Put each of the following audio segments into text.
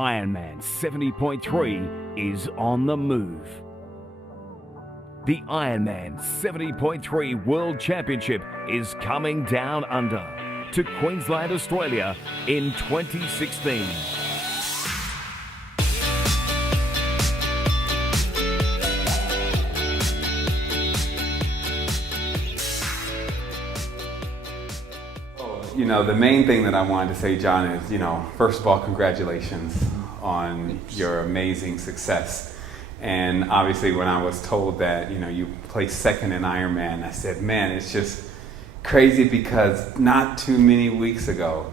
Ironman 70.3 is on the move. The Ironman 70.3 World Championship is coming down under to Queensland, Australia in 2016. You know, the main thing that I wanted to say, John, is, first of all, congratulations on your amazing success. And obviously when I was told that, you placed second in Ironman, I said, man, it's just crazy because not too many weeks ago,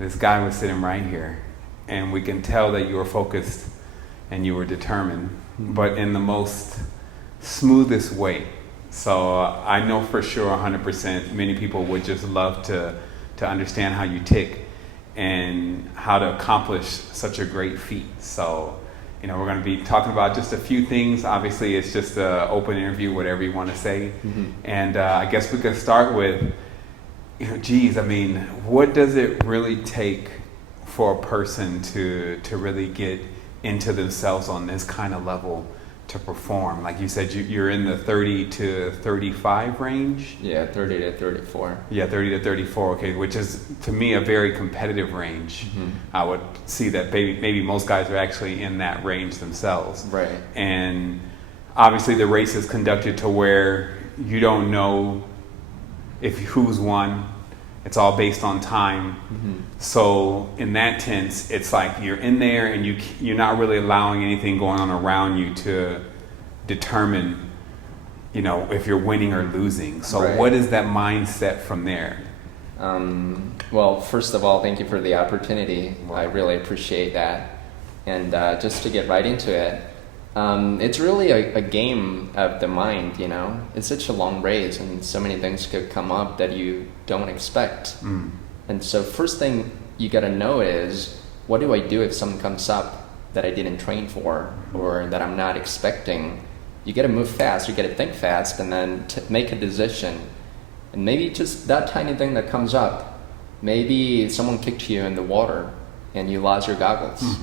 this guy was sitting right here and we can tell that you were focused and you were determined, but in the most smoothest way. So I know for sure 100% many people would just love to understand how you tick and how to accomplish such a great feat. So, we're going to be talking about just a few things. Obviously, it's just an open interview, whatever you want to say. And I guess we could start with, what does it really take for a person to really get into themselves on this kind of level to perform? Like you said, you're in the 30 to 35 range? Yeah, 30 to 34. Yeah, 30 to 34, okay, which is, to me, a very competitive range. I would see that maybe most guys are actually in that range themselves. Right. And obviously the race is conducted to where you don't know who's won. It's all based on time. So in that sense, it's like you're in there and you're not really allowing anything going on around you to determine, if you're winning or losing. So Right. What is that mindset from there? Well, first of all, thank you for the opportunity. I really appreciate that. And just to get right into it, it's really a game of the mind, It's such a long race and so many things could come up that you don't expect. And so first thing you got to know is, what do I do if something comes up that I didn't train for or that I'm not expecting? You got to move fast, you got to think fast, and then make a decision. And maybe just that tiny thing that comes up, maybe someone kicked you in the water and you lost your goggles.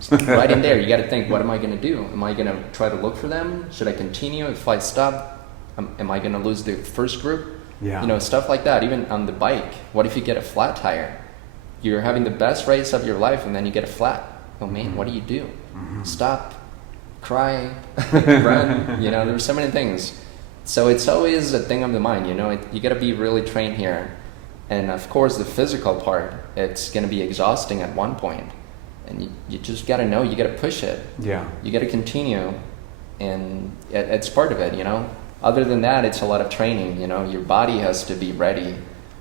So right in there, you got to think, what am I going to do? Am I going to try to look for them? Should I continue? If I stop, am I going to lose the first group? Yeah. Stuff like that. Even on the bike, what if you get a flat tire? You're having the best race of your life and then you get a flat. Oh man, what do you do? Stop, cry, run. There's so many things. So it's always a thing of the mind. You got to be really trained here. And of course, the physical part, it's going to be exhausting at one point. And you just got to know, you got to push it. Yeah. You got to continue. And it's part of it, Other than that, it's a lot of training, Your body has to be ready.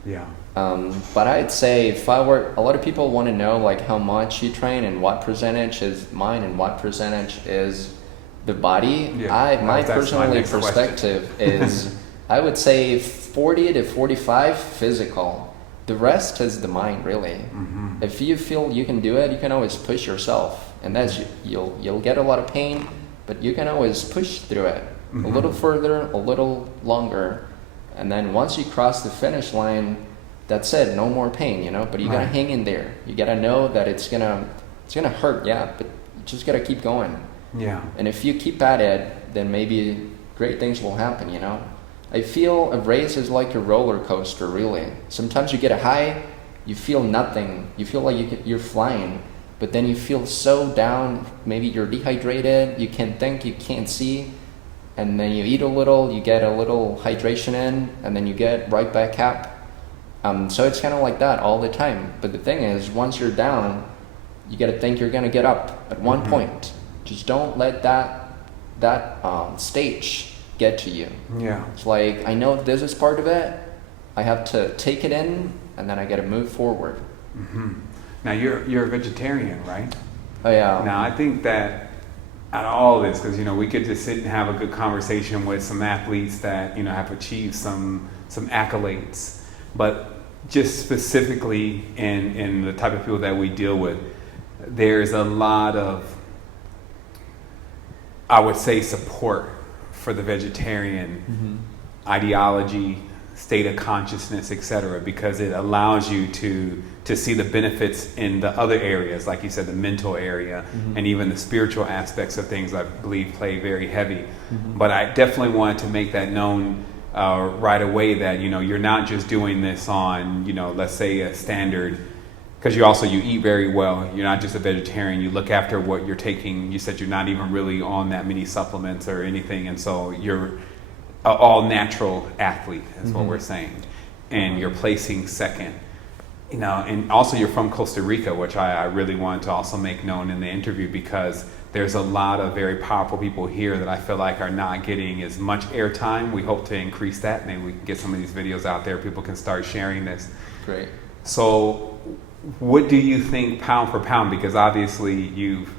Yeah. But I'd say a lot of people want to know like how much you train and what percentage is mine and what percentage is the body. Yeah. My personal perspective is, I would say 40 to 45 physical. The rest is the mind, really. If you feel you can do it, you can always push yourself, and that's you'll get a lot of pain, but you can always push through it a little further, a little longer, and then once you cross the finish line, that's it. No more pain, But you gotta hang in there. You gotta know that it's gonna hurt, yeah, but you just gotta keep going. Yeah. And if you keep at it, then maybe great things will happen, I feel a race is like a roller coaster, really. Sometimes you get a high, you feel nothing. You feel like you're flying, but then you feel so down. Maybe you're dehydrated, you can't think, you can't see, and then you eat a little, you get a little hydration in, and then you get right back up. So it's kind of like that all the time. But the thing is, once you're down, you got to think you're going to get up at one point. Just don't let that stage get to you. Yeah. It's like, I know this is part of it. I have to take it in, and then I got to move forward. Now you're a vegetarian, right? Oh yeah. Now I think that out of all this, because we could just sit and have a good conversation with some athletes that have achieved some accolades, but just specifically in the type of people that we deal with, there's a lot of, I would say, support for the vegetarian ideology, state of consciousness, etc., because it allows you to see the benefits in the other areas, like you said, the mental area, and even the spiritual aspects of things, I believe, play very heavy. But I definitely wanted to make that known right away, that you're not just doing this on let's say a standard, because you eat very well. You're not just a vegetarian. You look after what you're taking. You said you're not even really on that many supplements or anything, and so you're an all natural athlete, is what we're saying, and you're placing second. And also you're from Costa Rica, which I really wanted to also make known in the interview, because there's a lot of very powerful people here that I feel like are not getting as much airtime. We hope to increase that. Maybe we can get some of these videos out there. People can start sharing this. Great. So what do you think pound for pound, because obviously you've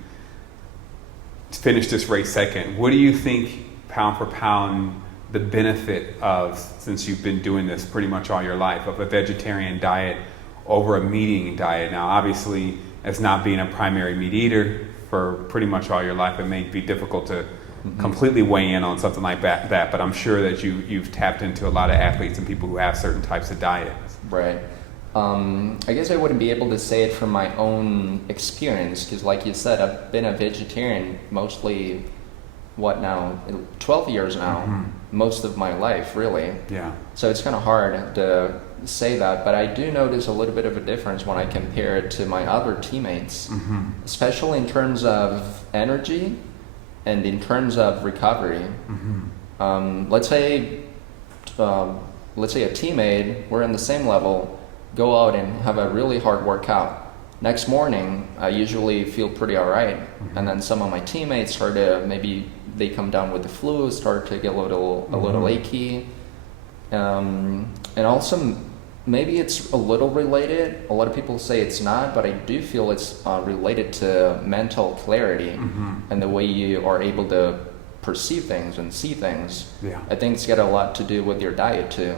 finished this race second, what do you think pound for pound the benefit of, since you've been doing this pretty much all your life, of a vegetarian diet over a meat eating diet? Now obviously, as not being a primary meat eater for pretty much all your life, it may be difficult to completely weigh in on something like that, but I'm sure that you've tapped into a lot of athletes and people who have certain types of diets. Right. I guess I wouldn't be able to say it from my own experience, because like you said, I've been a vegetarian mostly, 12 years now, most of my life, really. Yeah. So it's kind of hard to say that, but I do notice a little bit of a difference when I compare it to my other teammates, especially in terms of energy and in terms of recovery. Let's say a teammate, we're in the same level, go out and have a really hard workout. Next morning, I usually feel pretty all right. And then some of my teammates maybe they come down with the flu, start to get a little achy. And also, maybe it's a little related. A lot of people say it's not, but I do feel it's related to mental clarity and the way you are able to perceive things and see things. Yeah. I think it's got a lot to do with your diet too.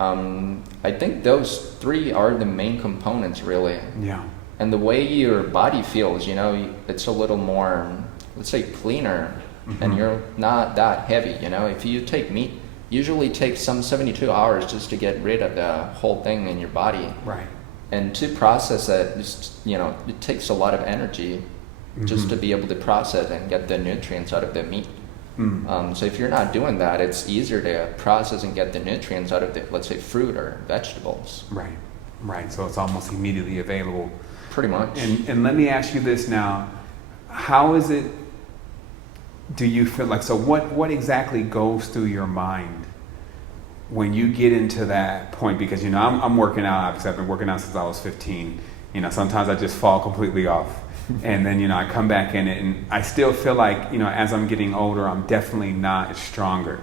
I think those three are the main components, really. Yeah. And the way your body feels, it's a little more, let's say, cleaner, and you're not that heavy. If you take meat, usually takes some 72 hours just to get rid of the whole thing in your body. Right. And to process it, it takes a lot of energy just to be able to process and get the nutrients out of the meat. So if you're not doing that, it's easier to process and get the nutrients out of the, let's say, fruit or vegetables. Right. So it's almost immediately available. Pretty much. And let me ask you this now. How is it, do you feel like, so what exactly goes through your mind when you get into that point? Because, I'm working out, obviously I've been working out since I was 15. Sometimes I just fall completely off. And then, I come back in it, and I still feel like, as I'm getting older, I'm definitely not as strong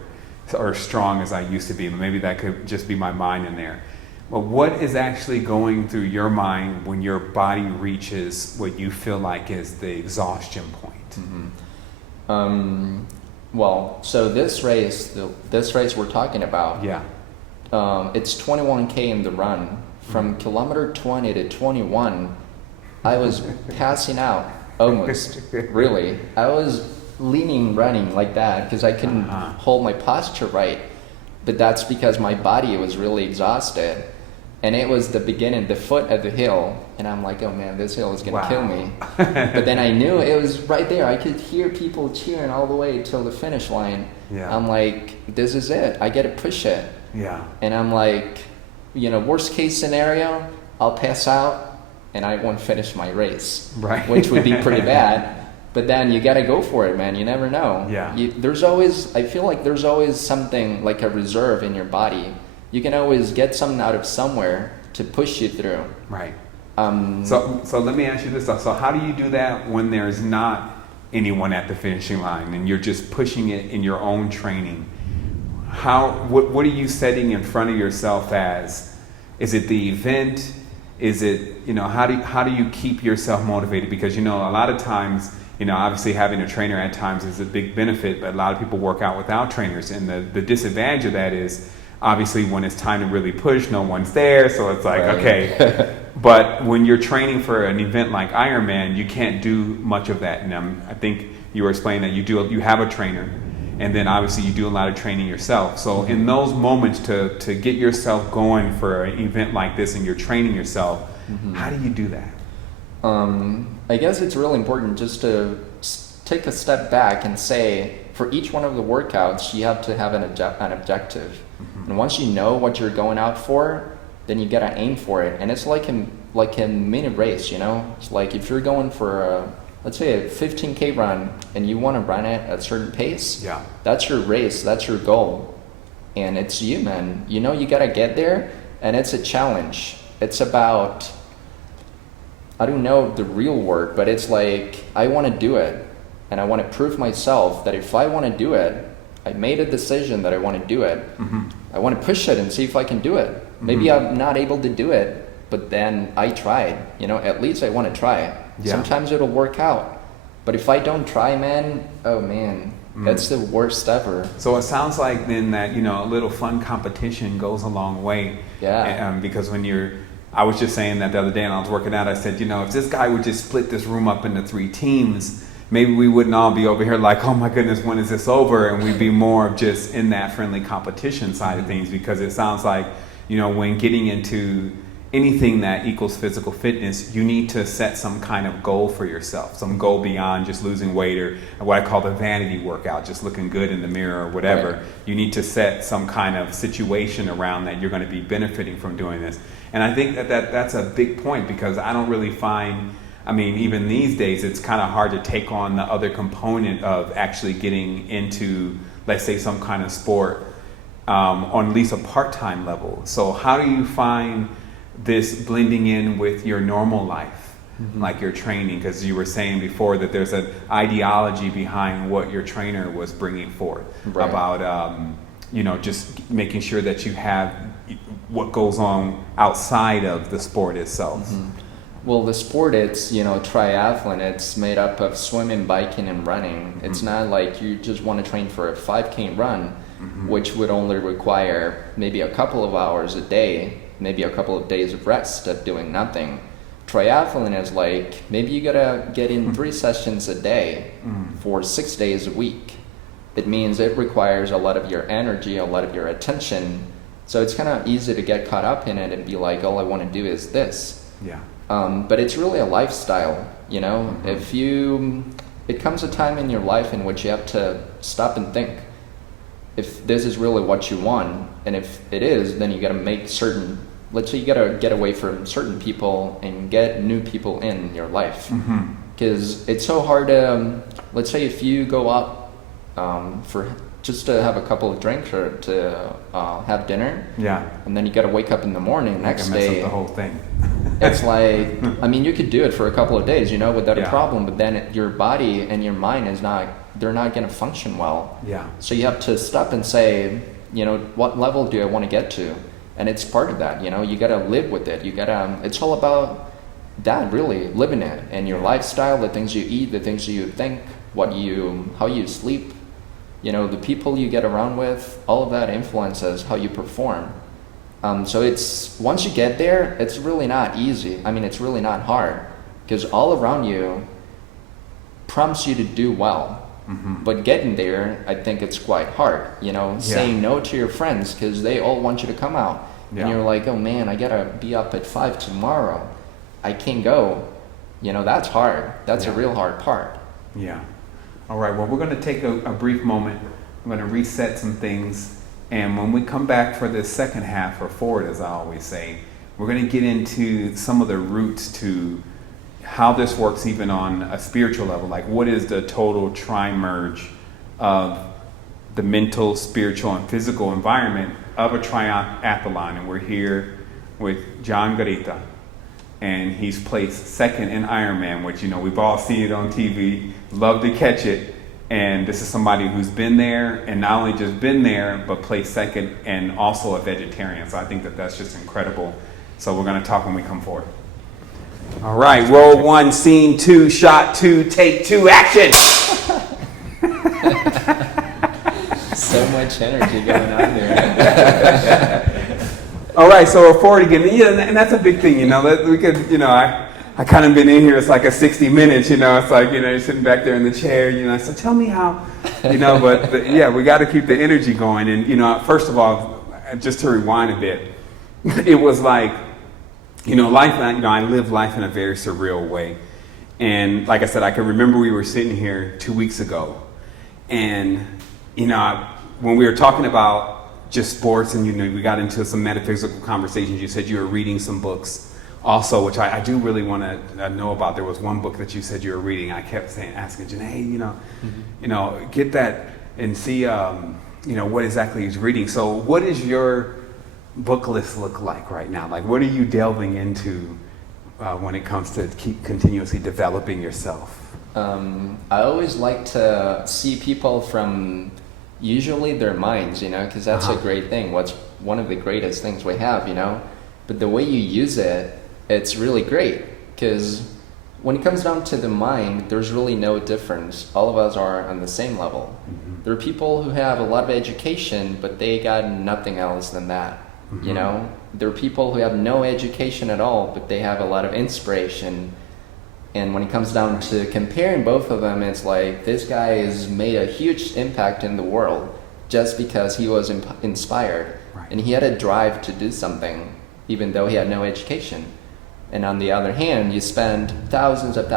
as I used to be. But maybe that could just be my mind in there. But what is actually going through your mind when your body reaches what you feel like is the exhaustion point? Well, so this race we're talking about, it's 21K in the run. From kilometer 20 to 21, I was passing out almost, really. I was running like that because I couldn't hold my posture right. But that's because my body was really exhausted. And it was the beginning, the foot of the hill. And I'm like, oh man, this hill is going to kill me. But then I knew it was right there. I could hear people cheering all the way till the finish line. Yeah. I'm like, this is it. I got to push it. Yeah. And I'm like, worst case scenario, I'll pass out and I won't finish my race. Right. Which would be pretty bad. But then you got to go for it, man. You never know. Yeah. I feel like there's always something like a reserve in your body. You can always get something out of somewhere to push you through. Right. So let me ask you this. So how do you do that when there's not anyone at the finishing line and you're just pushing it in your own training? What are you setting in front of yourself as? Is it the event? Is it, how do you keep yourself motivated? Because, a lot of times, obviously having a trainer at times is a big benefit, but a lot of people work out without trainers. And the disadvantage of that is, obviously, when it's time to really push, no one's there. So it's like, right. Okay. But when you're training for an event like Ironman, you can't do much of that. And I think you were explaining that you have a trainer. and then obviously you do a lot of training yourself. So in those moments to get yourself going for an event like this and you're training yourself, how do you do that? I guess it's really important just to take a step back and say, for each one of the workouts, you have to have an objective. And once you know what you're going out for, then you gotta aim for it. And it's like a mini race, you know? It's like if you're going for let's say a 15K run and you wanna run it at a certain pace, that's your race, that's your goal. And it's you, man. You know you gotta get there, and it's a challenge. It's about, I don't know the real word, but it's like, I wanna do it. And I wanna prove myself that if I wanna do it, I made a decision that I wanna do it. I wanna push it and see if I can do it. Maybe I'm not able to do it, but then I tried, you know, at least I wanna try. Sometimes it'll work out. But if I don't try, man, oh man, that's the worst ever. So it sounds like then that, you know, a little fun competition goes a long way. Because when I was just saying that the other day and I was working out, I said, you know, if this guy would just split this room up into 3 teams, maybe we wouldn't all be over here like, oh my goodness, when is this over? And we'd be more of just in that friendly competition side of things, because it sounds like, you know, when getting into anything that equals physical fitness, you need to set some kind of goal for yourself, some goal beyond just losing weight or what I call the vanity workout, just looking good in the mirror or whatever. Right. You need to set some kind of situation around that you're going to be benefiting from doing this. And I think that's a big point, because I don't really find, I mean, even these days, it's kind of hard to take on the other component of actually getting into, let's say, some kind of sport on at least a part-time level. So how do you find this blending in with your normal life, like your training? Because you were saying before that there's an ideology behind what your trainer was bringing forth about, you know, just making sure that you have what goes on outside of the sport itself. Well, the sport, it's, you know, triathlon, it's made up of swimming, biking, and running. It's not like you just want to train for a 5K run, which would only require maybe a couple of hours a day, maybe a couple of days of rest of doing nothing. Triathlon is like, maybe you gotta get in 3 sessions a day for 6 days a week. It means it requires a lot of your energy, a lot of your attention. So it's kind of easy to get caught up in it and be like, all I want to do is this. But it's really a lifestyle, you know. It comes a time in your life in which you have to stop and think if this is really what you want, and if it is, then you got to make certain, let's say you got to get away from certain people and get new people in your life, because it's so hard to, let's say if you go out for just to have a couple of drinks or to have dinner, and then you got to wake up in the morning next day, mess up the whole thing. It's like, I mean, you could do it for a couple of days, you know, without a problem, but then your body and your mind they're not going to function well. So you have to stop and say, you know, what level do I want to get to? And it's part of that, you know, you got to live with it. You got to, it's all about that, really, living it, and your lifestyle, the things you eat, the things you think, how you sleep, you know, the people you get around with, all of that influences how you perform. So it's, once you get there, it's really not easy. I mean, it's really not hard, because all around you prompts you to do well. But getting there, I think it's quite hard, you know, saying no to your friends because they all want you to come out. And you're like, oh man, I gotta be up at 5 tomorrow. I can't go. You know, that's hard. That's a real hard part. All right, well, we're going to take a brief moment. I'm going to reset some things. And when we come back for the second half, or forward as I always say, we're going to get into some of the roots to how this works even on a spiritual level. Like, what is the total tri-merge of the mental, spiritual, and physical environment of a triathlon? And we're here with John Garita. And he's placed second in Ironman, which, you know, we've all seen it on TV, love to catch it. And this is somebody who's been there, and not only just been there, but placed second, and also a vegetarian. So I think that's just incredible. So we're going to talk when we come forward. All right, roll 1, scene 2, shot 2, take 2, action! So much energy going on there. All right, so we're forward again. Yeah, and that's a big thing, you know. That we could, you know, I kind of been in here, it's like a 60 minutes, you know, it's like, you know, you're sitting back there in the chair, you know, so tell me how, you know, but yeah, we got to keep the energy going. And, you know, first of all, just to rewind a bit, it was like, you know, life, you know, I live life in a very surreal way. And like I said, I can remember we were sitting here 2 weeks ago, and, you know, when we were talking about just sports and, you know, we got into some metaphysical conversations, you said you were reading some books also, which I do really want to know about. There was one book that you said you were reading. I kept asking Jen, hey, you know, get that and see, you know, what exactly he's reading. So what does your book list look like right now? Like, what are you delving into when it comes to keep continuously developing yourself? I always like to see people from usually their minds, you know, because that's a great thing. What's one of the greatest things we have, you know, but the way you use it, it's really great, because when it comes down to the mind, there's really no difference. All of us are on the same level. There are people who have a lot of education, but they got nothing else than that. You know, there are people who have no education at all, but they have a lot of inspiration. And when it comes down to comparing both of them, it's like this guy has made a huge impact in the world just because he was inspired. And he had a drive to do something, even though he had no education. And on the other hand, you spend thousands of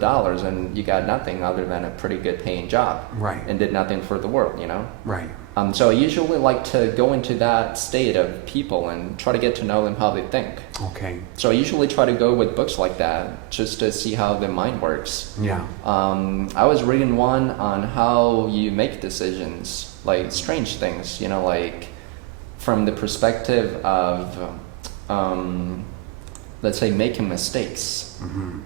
dollars and you got nothing other than a pretty good paying job. And did nothing for the world, you know? So I usually like to go into that state of people and try to get to know them, how they think. So I usually try to go with books like that just to see how the mind works. I was reading one on how you make decisions, like strange things, you know, like from the perspective of let's say making mistakes.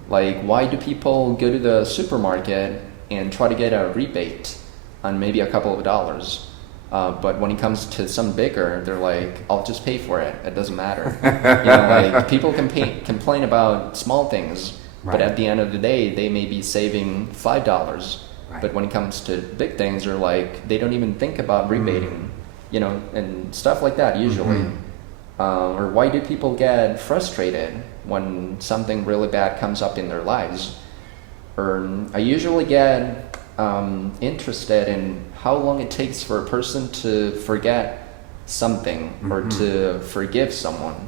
Like, why do people go to the supermarket and try to get a rebate on maybe a couple of dollars? But when it comes to some bigger, they're like, I'll just pay for it. It doesn't matter. You know, like people complain about small things, but at the end of the day, they may be saving $5. But when it comes to big things, they're like, they don't even think about rebating, you know, and stuff like that usually. Or why do people get frustrated when something really bad comes up in their lives? Or I usually get interested in how long it takes for a person to forget something or to forgive someone.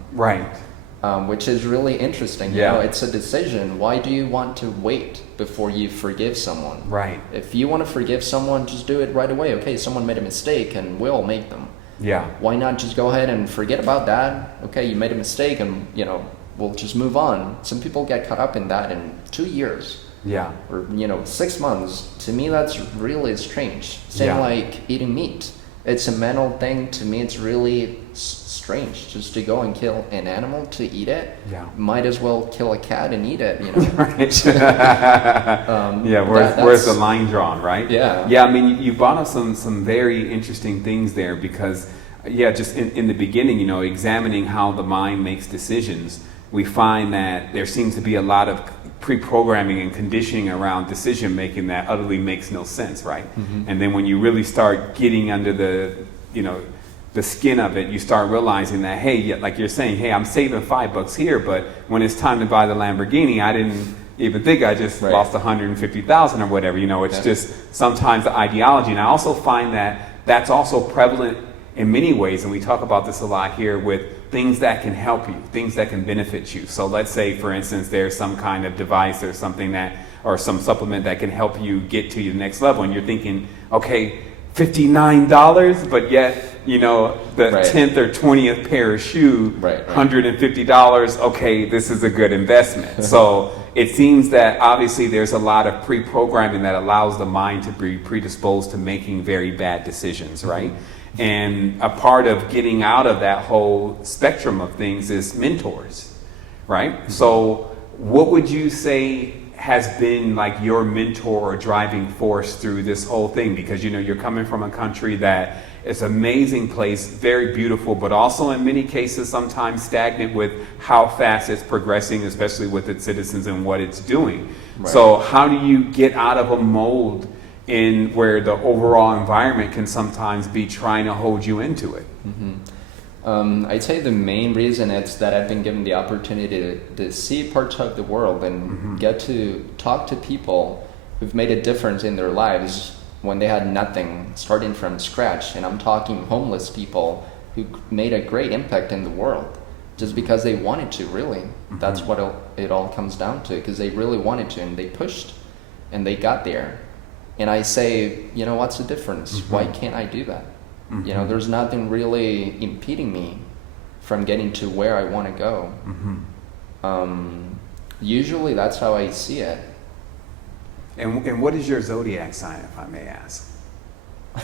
Which is really interesting. You know, it's a decision. Why do you want to wait before you forgive someone? If you want to forgive someone, just do it right away. Okay, someone made a mistake and we all make them. Why not just go ahead and forget about that? Okay, you made a mistake and, you know, we'll just move on. Some people get caught up in that in 2 years. Or, you know, 6 months. To me, that's really strange. Same like eating meat. It's a mental thing. To me, it's really strange just to go and kill an animal to eat it. Might as well kill a cat and eat it, you know. Where's the line drawn, right? I mean, you brought up some very interesting things there, because just in the beginning, you know, examining how the mind makes decisions, we find that there seems to be a lot of pre-programming and conditioning around decision making that utterly makes no sense, right? And then when you really start getting under the, you know, the skin of it, you start realizing that, hey, like you're saying, hey, I'm saving $5 here, but when it's time to buy the Lamborghini, I didn't even think I just lost 150,000 or whatever. You know, it's just sometimes the ideology. And I also find that that's also prevalent in many ways, and we talk about this a lot here, with things that can help you, things that can benefit you. So let's say, for instance, there's some kind of device or something that, or some supplement that can help you get to your next level, and you're thinking, okay, $59, but yet, you know, the 10th or 20th pair of shoe, $150, okay, this is a good investment. So it seems that obviously there's a lot of pre-programming that allows the mind to be predisposed to making very bad decisions, right? And a part of getting out of that whole spectrum of things is mentors, right? So what would you say has been like your mentor or driving force through this whole thing? Because, you know, you're coming from a country that is an amazing place, very beautiful, but also in many cases sometimes stagnant with how fast it's progressing, especially with its citizens and what it's doing. So how do you get out of a mold in where the overall environment can sometimes be trying to hold you into it? I'd say the main reason is that I've been given the opportunity to see parts of the world and get to talk to people who've made a difference in their lives when they had nothing, starting from scratch. And I'm talking homeless people who made a great impact in the world just because they wanted to, really. That's what it all comes down to, because they really wanted to, and they pushed and they got there. And I say, you know, what's the difference? Why can't I do that? You know, there's nothing really impeding me from getting to where I want to go. Usually that's how I see it. And what is your zodiac sign, if I may ask?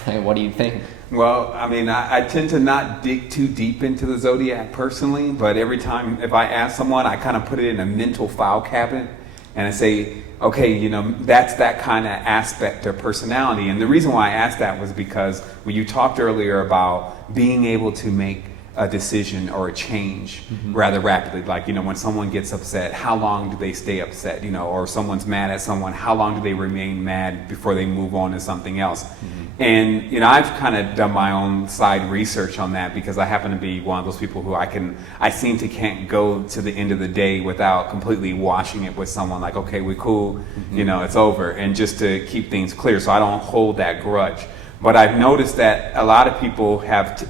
What do you think? Well, I mean, I tend to not dig too deep into the zodiac personally, but every time if I ask someone, I kind of put it in a mental file cabinet and I say, okay, you know, that's that kind of aspect of personality. And the reason why I asked that was because when you talked earlier about being able to make a decision or a change rather rapidly, like, you know, when someone gets upset, how long do they stay upset, you know, or someone's mad at someone, how long do they remain mad before they move on to something else? And, you know, I've kind of done my own side research on that because I happen to be one of those people who I seem to can't go to the end of the day without completely washing it with someone like, okay, we're cool, you know, it's over, and just to keep things clear so I don't hold that grudge. But I've noticed that a lot of people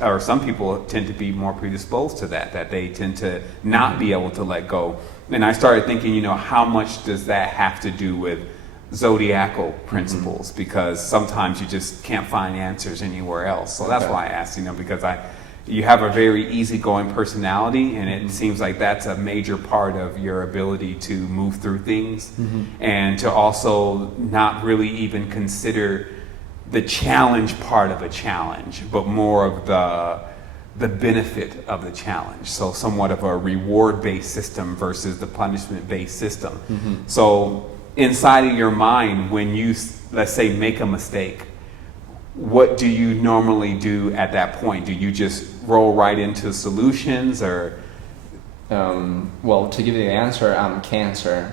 or some people tend to be more predisposed to that they tend to not be able to let go. And I started thinking, you know, how much does that have to do with zodiacal principles? Because sometimes you just can't find answers anywhere else. So that's why I asked, you know, because you have a very easygoing personality, and it seems like that's a major part of your ability to move through things and to also not really even consider the challenge part of a challenge, but more of the benefit of the challenge. So somewhat of a reward-based system versus the punishment-based system. So inside of your mind, when you, let's say, make a mistake, what do you normally do at that point? Do you just roll right into solutions, or? Well, to give you the answer, I'm Cancer.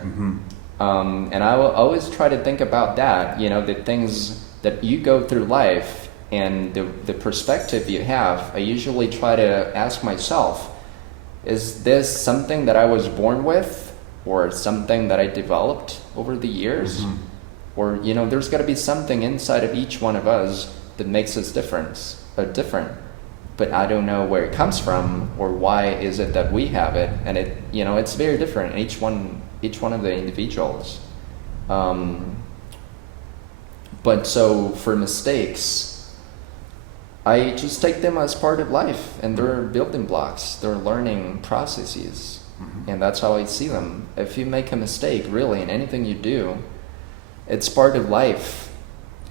And I will always try to think about that, you know, the things that you go through life and the perspective you have. I usually try to ask myself, is this something that I was born with, or something that I developed over the years? Or, you know, there's got to be something inside of each one of us that makes us different, but I don't know where it comes from, or why is it that we have it. And it, you know, it's very different in each one of the individuals. But so for mistakes, I just take them as part of life, and they're building blocks, they're learning processes, and that's how I see them. If you make a mistake, really, in anything you do, it's part of life.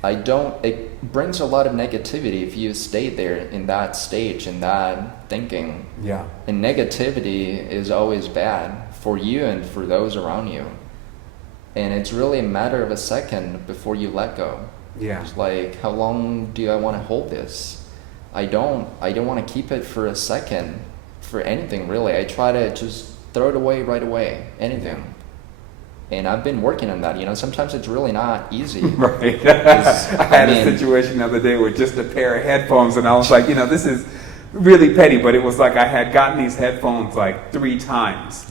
It brings a lot of negativity if you stay there in that stage, in that thinking. Yeah. And negativity is always bad for you and for those around you. And it's really a matter of a second before you let go. Yeah. It's like, how long do I want to hold this? I don't want to keep it for a second for anything, really. I try to just throw it away right away, anything. And I've been working on that, you know. Sometimes it's really not easy. Right. I had a situation the other day with just a pair of headphones, and I was like, you know, this is really petty, but it was like I had gotten these headphones like 3 times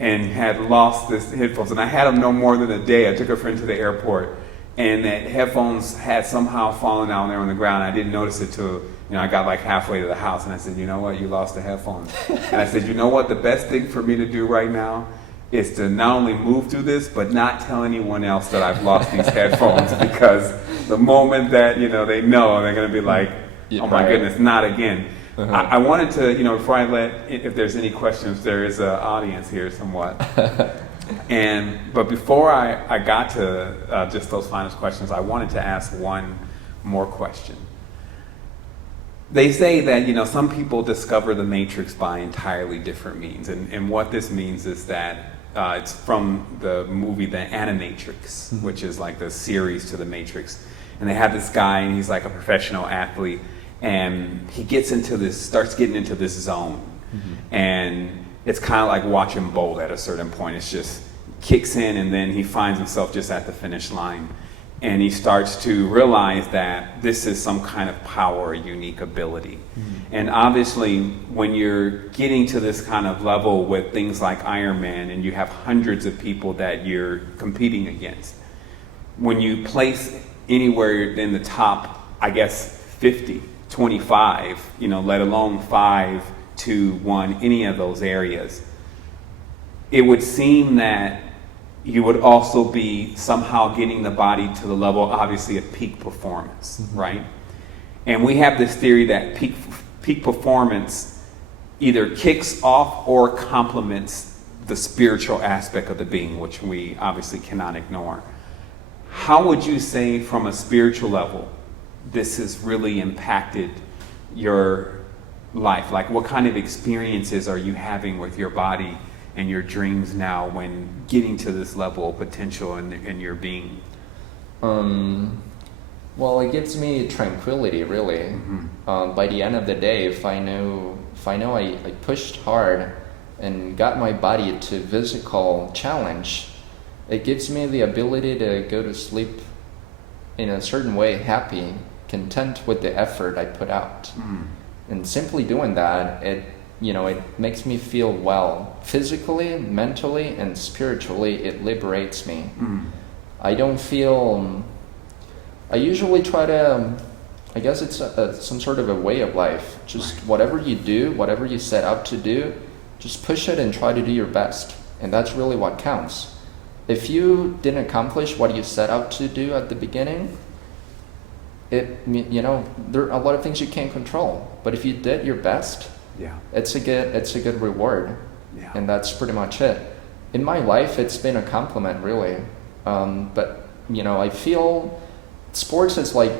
and had lost this headphones, and I had them no more than a day. I took a friend to the airport, and that headphones had somehow fallen down there on the ground. I didn't notice it till, you know, I got like halfway to the house, and I said, you know what, you lost the headphones. And I said, you know what, the best thing for me to do right now is to not only move through this, but not tell anyone else that I've lost these headphones, because the moment that, you know, they know, they're going to be like, oh my goodness, not again. I wanted to, you know, before I if there's any questions, there is an audience here somewhat. But before I got to just those final questions, I wanted to ask one more question. They say that, you know, some people discover the Matrix by entirely different means. And what this means is that it's from the movie The Animatrix, which is like the series to the Matrix. And they have this guy, and he's like a professional athlete. And he starts getting into this zone. And it's kind of like watching Bolt at a certain point. It's just kicks in, and then he finds himself just at the finish line. and he starts to realize that this is some kind of power, unique ability. And obviously, when you're getting to this kind of level with things like Ironman, and you have hundreds of people that you're competing against, when you place anywhere in the top, I guess, 50, 25, let alone 5, 2, 1, any of those areas, it would seem that you would also be somehow getting the body to the level, obviously, of peak performance, right? And we have this theory that peak performance either kicks off or complements the spiritual aspect of the being, which we obviously cannot ignore. How would you say, from a spiritual level, this has really impacted your life? Like, what kind of experiences are you having with your body and your dreams now when getting to this level of potential in your being? Well, it gives me tranquility, really. By the end of the day, if I know I pushed hard and got my body to physical challenge, it gives me the ability to go to sleep in a certain way, happy, content with the effort I put out. And simply doing that, it makes me feel well. Physically, mentally, and spiritually, it liberates me. I don't feel... I usually try to... I guess it's some sort of a way of life. Just whatever you do, whatever you set out to do, just push it and try to do your best. And that's really what counts. If you didn't accomplish what you set out to do at the beginning, there are a lot of things you can't control. But if you did your best, it's a good reward. And that's pretty much it. In my life, it's been a compliment, really. But I feel sports is like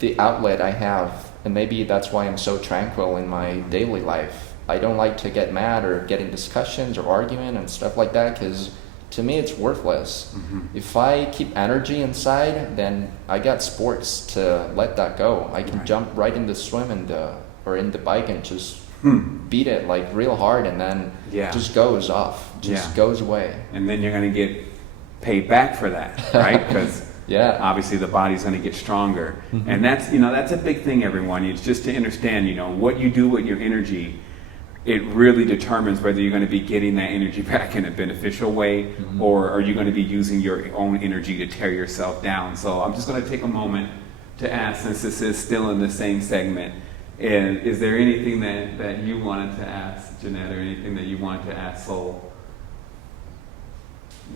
the outlet I have, and maybe that's why I'm so tranquil in my daily life. I don't like to get mad or get in discussions or arguing and stuff like that, because to me it's worthless. If I keep energy inside, then I got sports to let that go. I can jump right in the swim or in the bike and just beat it like real hard, and then just goes off, goes away. And then you're going to get paid back for that, right? Because obviously the body's going to get stronger. And that's a big thing, everyone. It's just to understand, what you do with your energy, it really determines whether you're going to be getting that energy back in a beneficial way, or are you going to be using your own energy to tear yourself down. So I'm just going to take a moment to ask, since this is still in the same segment, and is there anything that you wanted to ask Jeanette, or anything that you wanted to ask Sol?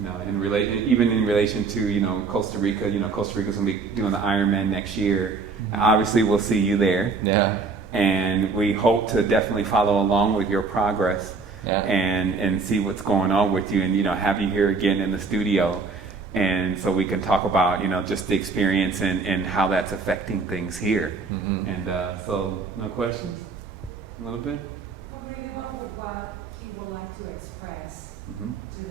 In relation to Costa Rica. Costa Rica's gonna be doing the Ironman next year. Obviously, we'll see you there. And we hope to definitely follow along with your progress. And see what's going on with you, and have you here again in the studio, and so we can talk about just the experience and how that's affecting things here. And so, no questions? A little bit. Well, maybe what he would like to express to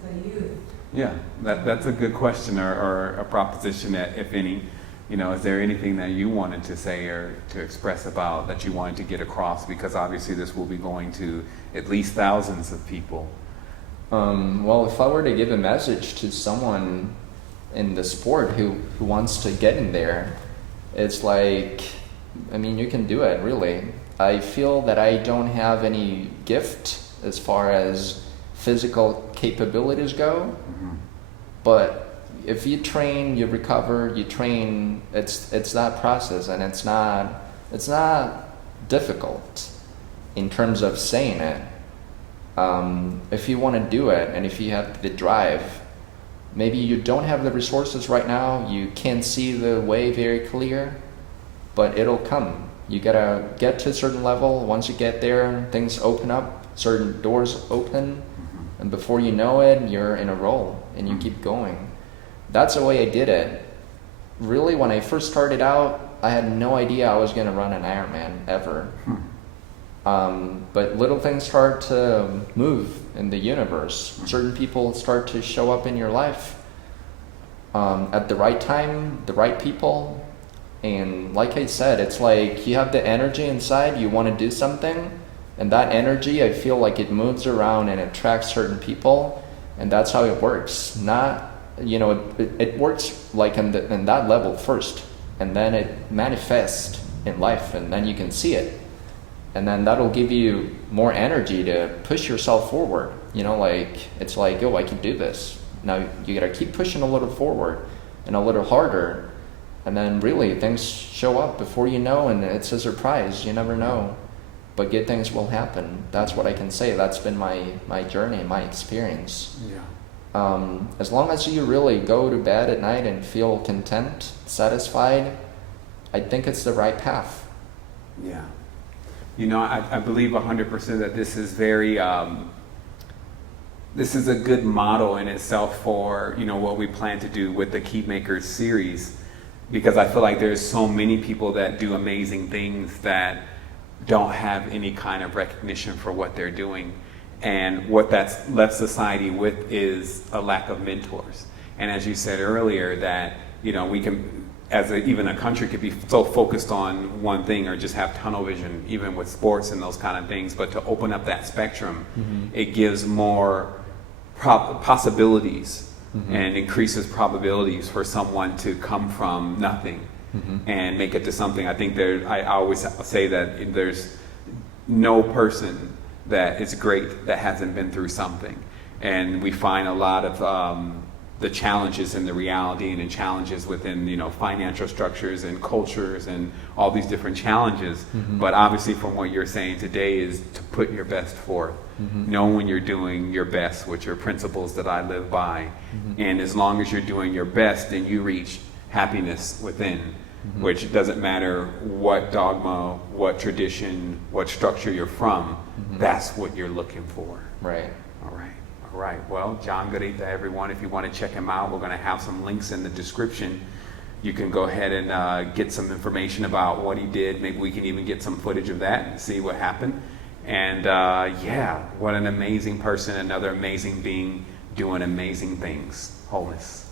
the youth. Yeah, that's a good question, or a proposition that, if any, is there anything that you wanted to say or to express about that you wanted to get across? Because obviously this will be going to at least thousands of people. Well, if I were to give a message to someone in the sport who wants to get in there, it's like, you can do it, really. I feel that I don't have any gift as far as physical capabilities go, but if you train, you recover, you train, it's that process, and it's not difficult in terms of saying it. If you want to do it, and if you have the drive, maybe you don't have the resources right now, you can't see the way very clear, but it'll come. You gotta get to a certain level. Once you get there, things open up, certain doors open, and before you know it, you're in a roll, and you keep going. That's the way I did it. Really, when I first started out, I had no idea I was going to run an Ironman ever. But little things start to move in the universe. Certain people start to show up in your life at the right time, the right people. And like I said, it's like you have the energy inside, you want to do something, and that energy, I feel like it moves around and attracts certain people, and that's how it works. Not it works like in that level first, and then it manifests in life, and then you can see it, and then that'll give you more energy to push yourself forward. Like it's like, oh, I can do this. Now you gotta keep pushing a little forward and a little harder, and then really things show up before you know, and it's a surprise. You never know, but good things will happen. That's what I can say. That's been my journey, my experience. Yeah. As long as you really go to bed at night and feel content, satisfied, I think it's the right path. Yeah. I believe 100% that this is very, this is a good model in itself for, what we plan to do with the Keymakers series, because I feel like there's so many people that do amazing things that don't have any kind of recognition for what they're doing. And what that's left society with is a lack of mentors. And as you said earlier, that, we can, even a country could be so focused on one thing or just have tunnel vision, even with sports and those kind of things. But to open up that spectrum, it gives more possibilities and increases probabilities for someone to come from nothing and make it to something. I think I always say that there's no person that is great that hasn't been through something. And we find a lot of the challenges in the reality and in challenges within, financial structures and cultures and all these different challenges. But obviously from what you're saying today is to put your best forth. Know when you're doing your best, which are principles that I live by. And as long as you're doing your best, then you reach happiness within, which doesn't matter what dogma, what tradition, what structure you're from, that's what you're looking for. Right. All right. Well, John Garita, everyone, if you want to check him out, we're going to have some links in the description. You can go ahead and get some information about what he did. Maybe we can even get some footage of that and see what happened. And what an amazing person, another amazing being doing amazing things. Wholeness.